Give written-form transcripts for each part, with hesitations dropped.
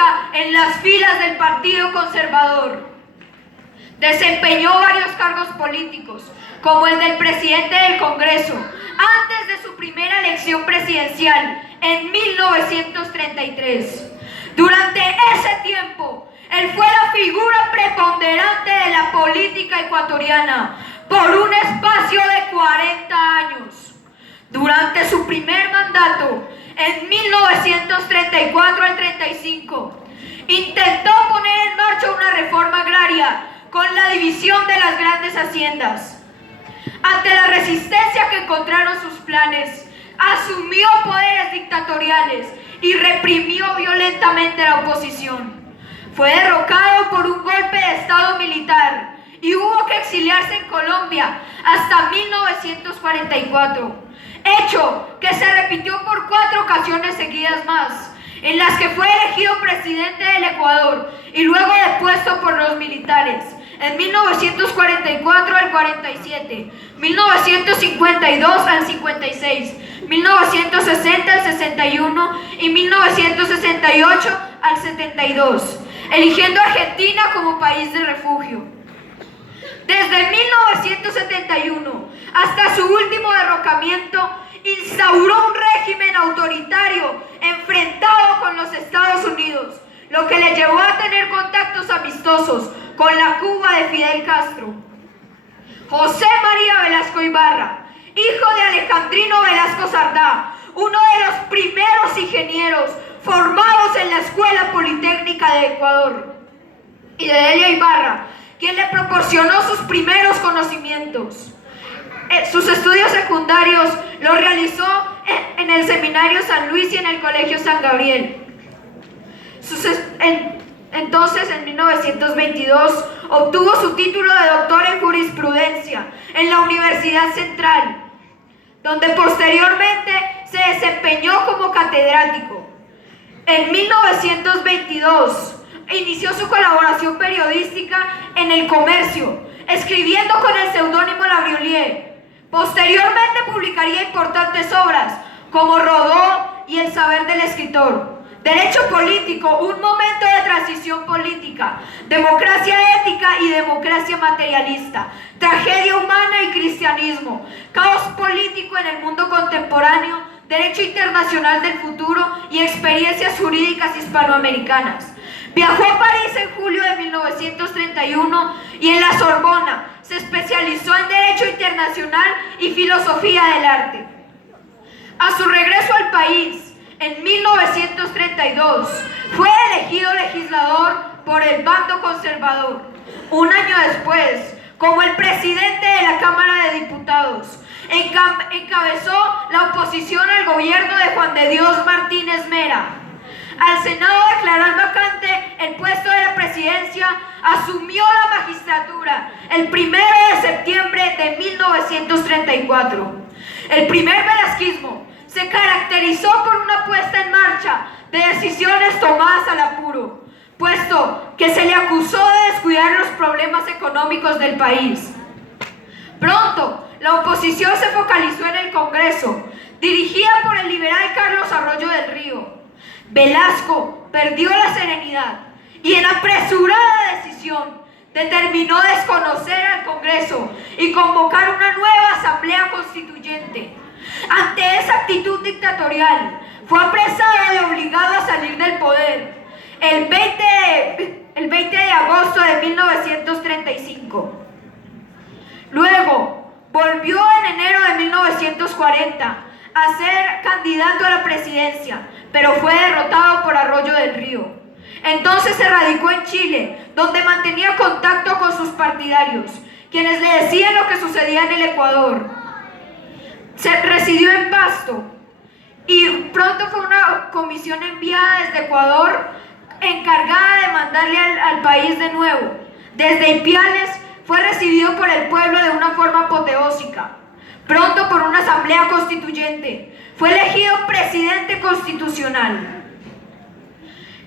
política en las filas del Partido Conservador. Desempeñó varios cargos políticos, como el del presidente del Congreso, antes de su primera elección presidencial en 1933. Durante ese tiempo, él fue la figura preponderante de la política ecuatoriana por un espacio de 40 años. Durante su primer mandato, en 1934 al 35, intentó poner en marcha una reforma agraria con la división de las grandes haciendas. Ante la resistencia que encontraron sus planes, asumió poderes dictatoriales y reprimió violentamente la oposición. Fue derrocado por un golpe de estado militar y hubo que exiliarse en Colombia hasta 1944, hecho que se repitió por 4 ocasiones seguidas más, en las que fue elegido presidente del Ecuador y luego depuesto por los militares, en 1944 al 47, 1952 al 56, 1960 al 61 y 1968 al 72, eligiendo a Argentina como país de refugio. Desde 1971 hasta su último derrocamiento, instauró un régimen autoritario enfrentado con los Estados Unidos, lo que le llevó a tener contactos amistosos con la Cuba de Fidel Castro. José María Velasco Ibarra, hijo de Alejandrino Velasco Sardá, uno de los primeros ingenieros formados en la Escuela Politécnica de Ecuador, y de Delia Ibarra, quien le proporcionó sus primeros conocimientos. Sus estudios secundarios los realizó en el Seminario San Luis y en el Colegio San Gabriel. Entonces, en 1922, obtuvo su título de doctor en jurisprudencia en la Universidad Central, donde posteriormente se desempeñó como catedrático. En 1922, inició su colaboración periodística en El Comercio, escribiendo con el seudónimo Labriolier. Posteriormente publicaría importantes obras como Rodó y El saber del escritor, Derecho político, un momento de transición política, Democracia ética y democracia materialista, Tragedia humana y cristianismo, Caos político en el mundo contemporáneo, Derecho internacional del futuro y Experiencias jurídicas hispanoamericanas. Viajó a París en julio de 1931 y en la Sorbona se especializó en Derecho Internacional y Filosofía del Arte. A su regreso al país, en 1932, fue elegido legislador por el bando conservador. Un año después, como el presidente de la Cámara de Diputados, encabezó la oposición al gobierno de Juan de Dios Martínez Mera. Al Senado declarar vacante el puesto de la presidencia, asumió la magistratura el 1 de septiembre de 1934. El primer velasquismo se caracterizó por una puesta en marcha de decisiones tomadas al apuro, puesto que se le acusó de descuidar los problemas económicos del país. Pronto, la oposición se focalizó en el Congreso, dirigida por el liberal Carlos Arroyo del Río. Velasco perdió la serenidad y en apresurada decisión determinó desconocer al Congreso y convocar una nueva asamblea constituyente. Ante esa actitud dictatorial, fue apresado y obligado a salir del poder el 20 de agosto de 1935. Luego, volvió en enero de 1940 a ser candidato a la presidencia, pero fue derrotado por Arroyo del Río. Entonces se radicó en Chile, donde mantenía contacto con sus partidarios, quienes le decían lo que sucedía en el Ecuador. Residió en Pasto y pronto fue una comisión enviada desde Ecuador encargada de mandarle al país de nuevo. Desde Ipiales fue recibido por el pueblo de una forma apoteósica. Pronto por una asamblea constituyente fue elegido presidente constitucional.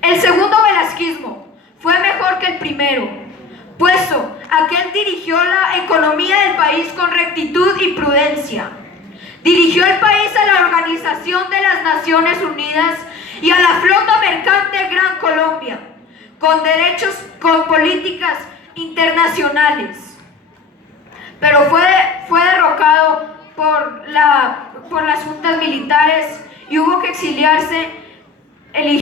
El segundo velasquismo fue mejor que el primero, puesto que él dirigió la economía del país con rectitud y prudencia. Dirigió el país a la Organización de las Naciones Unidas y a la flota mercante Gran Colombia. Colombia, con derechos, con políticas internacionales. Pero fue derrocado por las juntas militares y hubo que exiliarse.